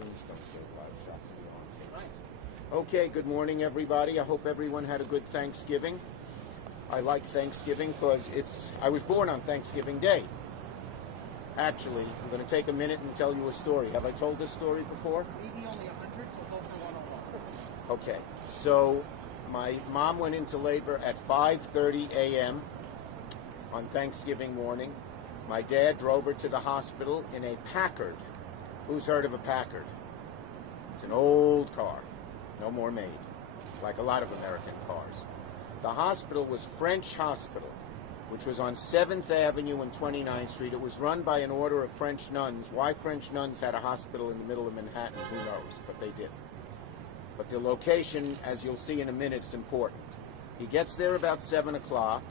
vaccines don't save a lot of shots in the arm. Right. Okay, good morning, everybody. I hope everyone had a good Thanksgiving. I like Thanksgiving because I was born on Thanksgiving Day. Actually, I'm going to take a minute and tell you a story. Have I told this story before? Maybe only 100, so go for 101. Okay, so my mom went into labor at 5:30 a.m. on Thanksgiving morning. My dad drove her to the hospital in a Packard. Who's heard of a Packard? It's an old car, no more made, like a lot of American cars. The hospital was French Hospital, which was on 7th Avenue and 29th Street. It was run by an order of French nuns. Why French nuns had a hospital in the middle of Manhattan, who knows, but they did. But the location, as you'll see in a minute, is important. He gets there about 7 o'clock.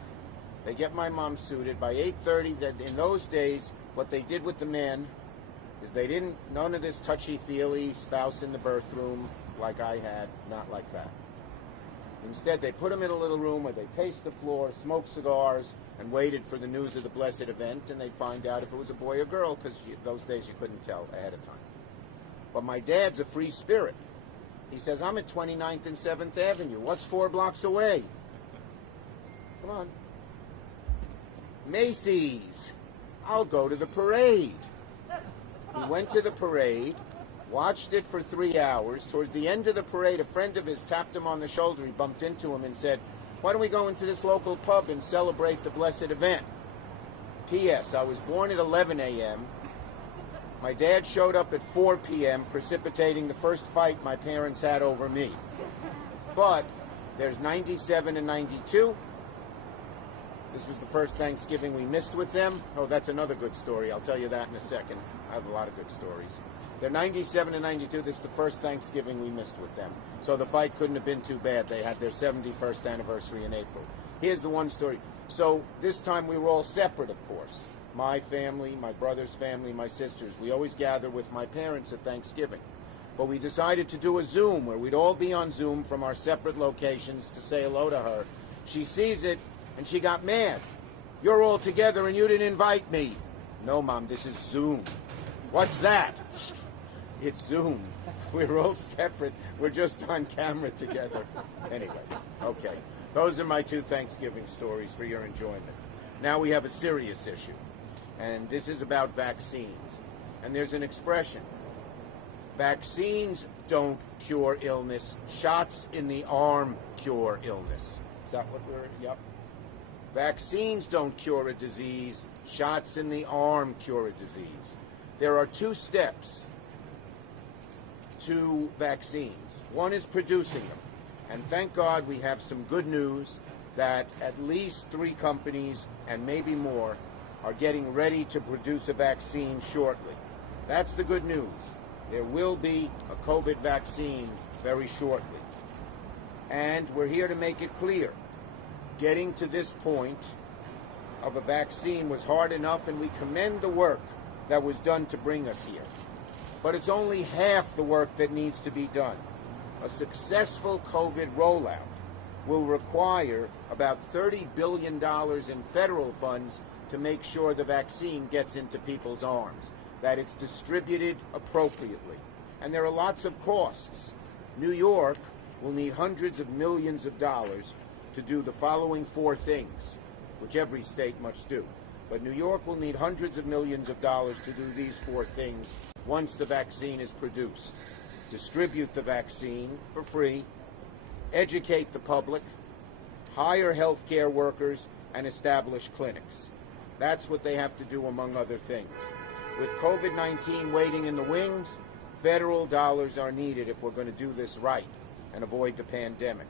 They get my mom suited. By 8:30, in those days, what they did with the men is none of this touchy-feely spouse in the birth room like I had, not like that. Instead, they put them in a little room where they paced the floor, smoked cigars, and waited for the news of the blessed event, and they'd find out if it was a boy or girl, because those days you couldn't tell ahead of time. But my dad's a free spirit. He says, I'm at 29th and 7th Avenue. What's 4 blocks away? Come on. Macy's. I'll go to the parade. He went to the parade, watched it for 3 hours. Towards the end of the parade, a friend of his tapped him on the shoulder. He bumped into him and said, why don't we go into this local pub and celebrate the blessed event? P.S. I was born at 11 a.m. My dad showed up at 4 p.m., precipitating the first fight my parents had over me. But there's 97 and 92. This was the first Thanksgiving we missed with them. Oh, that's another good story. I'll tell you that in a second. I have a lot of good stories. They're 97 and 92. This is the first Thanksgiving we missed with them. So the fight couldn't have been too bad. They had their 71st anniversary in April. Here's the one story. So this time we were all separate, of course. My family, my brother's family, my sister's. We always gather with my parents at Thanksgiving. But we decided to do a Zoom where we'd all be on Zoom from our separate locations to say hello to her. She sees it and she got mad. You're all together and you didn't invite me. No, Mom, this is Zoom. What's that? It's Zoom. We're all separate. We're just on camera together. Anyway, okay. Those are my 2 Thanksgiving stories for your enjoyment. Now we have a serious issue. And this is about vaccines. And there's an expression. Vaccines don't cure illness. Shots in the arm cure illness. Is that what yep. Vaccines don't cure a disease. Shots in the arm cure a disease. There are 2 steps to vaccines. One is producing them. And thank God we have some good news that at least 3 companies and maybe more are getting ready to produce a vaccine shortly. That's the good news. There will be a COVID vaccine very shortly. And we're here to make it clear. Getting to this point of a vaccine was hard enough, and we commend the work that was done to bring us here. But it's only half the work that needs to be done. A successful COVID rollout will require about $30 billion in federal funds to make sure the vaccine gets into people's arms, that it's distributed appropriately. And there are lots of costs. New York will need hundreds of millions of dollars to do the following 4 things, which every state must do. But New York will need hundreds of millions of dollars to do these 4 things once the vaccine is produced. Distribute the vaccine for free, educate the public, hire healthcare workers, and establish clinics. That's what they have to do, among other things. With COVID-19 waiting in the wings, federal dollars are needed if we're going to do this right and avoid the pandemic.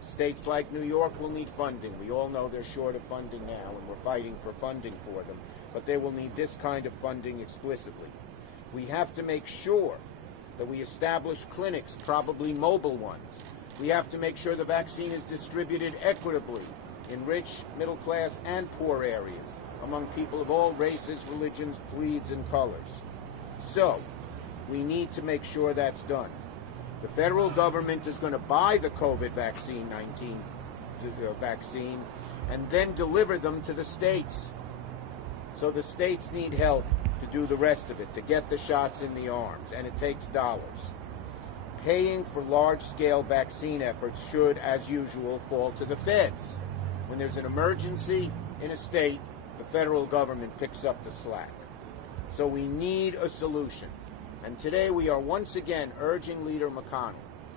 States like New York will need funding. We all know they're short of funding now, and we're fighting for funding for them. But they will need this kind of funding explicitly. We have to make sure that we establish clinics, probably mobile ones. We have to make sure the vaccine is distributed equitably in rich, middle class, and poor areas, among people of all races, religions, creeds, and colors. So, we need to make sure that's done. The federal government is going to buy the COVID vaccine and then deliver them to the states. So the states need help to do the rest of it, to get the shots in the arms, and it takes dollars. Paying for large-scale vaccine efforts should, as usual, fall to the feds. When there's an emergency in a state, the federal government picks up the slack. So we need a solution. And today we are once again urging Leader McConnell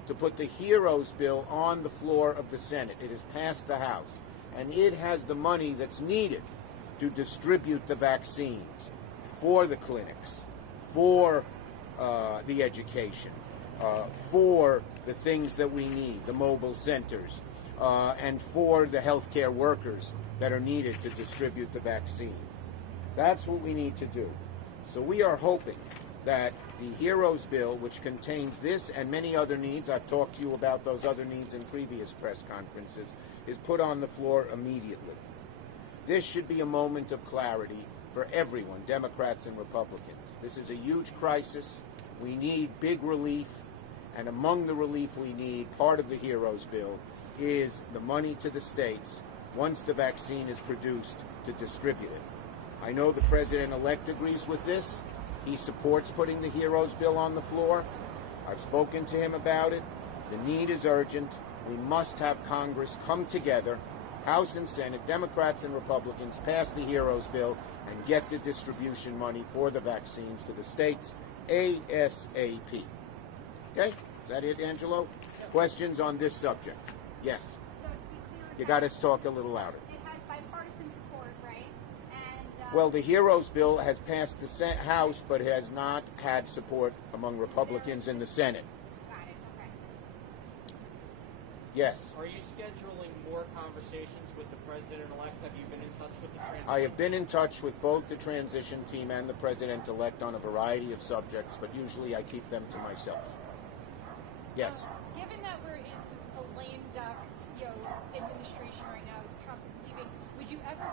to put the HEROES bill on the floor of the Senate. It has passed the House, and it has the money that's needed to distribute the vaccines for the clinics, for the education, for the things that we need, the mobile centers, and for the healthcare workers that are needed to distribute the vaccine. That's what we need to do. So we are hoping that the HEROES bill, which contains this and many other needs, I've talked to you about those other needs in previous press conferences, is put on the floor immediately. This should be a moment of clarity for everyone, Democrats and Republicans. This is a huge crisis. We need big relief, and among the relief we need, part of the HEROES bill, is the money to the states once the vaccine is produced to distribute it. I know the President-elect agrees with this. He supports putting the HEROES bill on the floor. I've spoken to him about it. The need is urgent. We must have Congress come together, House and Senate, Democrats and Republicans, pass the HEROES bill and get the distribution money for the vaccines to the states ASAP. Okay? Is that it, Angelo? Questions on this subject? Yes. So to be clear, You got to talk a little louder. it has bipartisan support, right? And Well, the HEROES bill has passed the House, but has not had support among Republicans in the Senate. got it. Okay. Yes. Are you scheduling more conversations with the president-elect? Have you been in touch with the transition? I have been in touch with both the transition team and the president-elect on a variety of subjects, but usually I keep them to myself. Yes. Given that we're in a lame duck, administration right now with Trump leaving, would you ever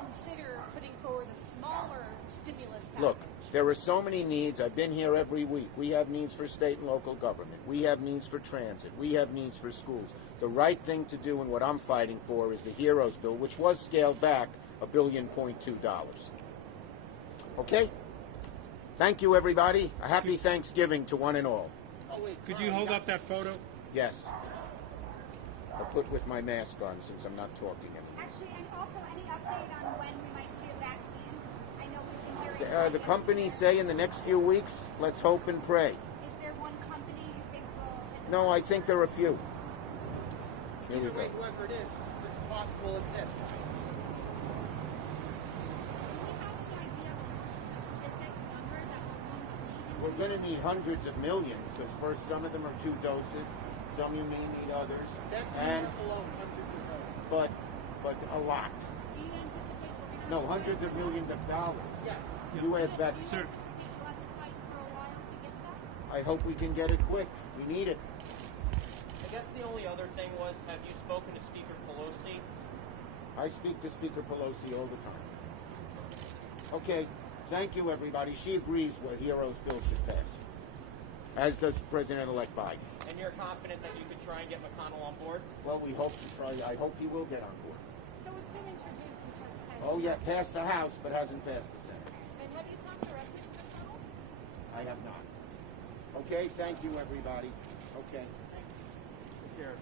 consider putting forward a smaller stimulus package? Look, there are so many needs. I've been here every week. We have needs for state and local government. We have needs for transit. We have needs for schools. The right thing to do and what I'm fighting for is the HEROES bill, which was scaled back $1.2 billion. Okay? Thank you, everybody. A happy Thanksgiving to one and all. Oh, wait. Could you hold up that photo? Yes. I'll put with my mask on since I'm not talking anymore. Actually, and also any update on when we might see a vaccine? I know we've been hearing. The companies say in the next few weeks, let's hope and pray. Is there one company you think will hit the No, I think there are a few. Here we Either way, go. whoever it is, this cost will exist. Do we have any idea of a more specific number that we're going to need? We're going to need hundreds of millions because first some of them are 2 doses, some you may need others, That's and alone, hundreds of millions. but a lot. Do you anticipate we're going to No, hundreds of millions of dollars. Yes. U.S. Do you vaccine. anticipate you'll have to fight for a while to get that? I hope we can get it quick. We need it. I guess the only other thing was, have you spoken to Speaker Pelosi? I speak to Speaker Pelosi all the time. Okay, thank you, everybody. She agrees what HEROES bill should pass, as does President-elect Biden. And you're confident that you could try and get McConnell on board? Well, we hope to try. I hope he will get on board. So it's been introduced, it just hasn't. Oh, yeah, passed the House, but hasn't passed the Senate. And have you talked directly to McConnell? I have not. Okay, thank you, everybody. Okay. Thanks. Take care.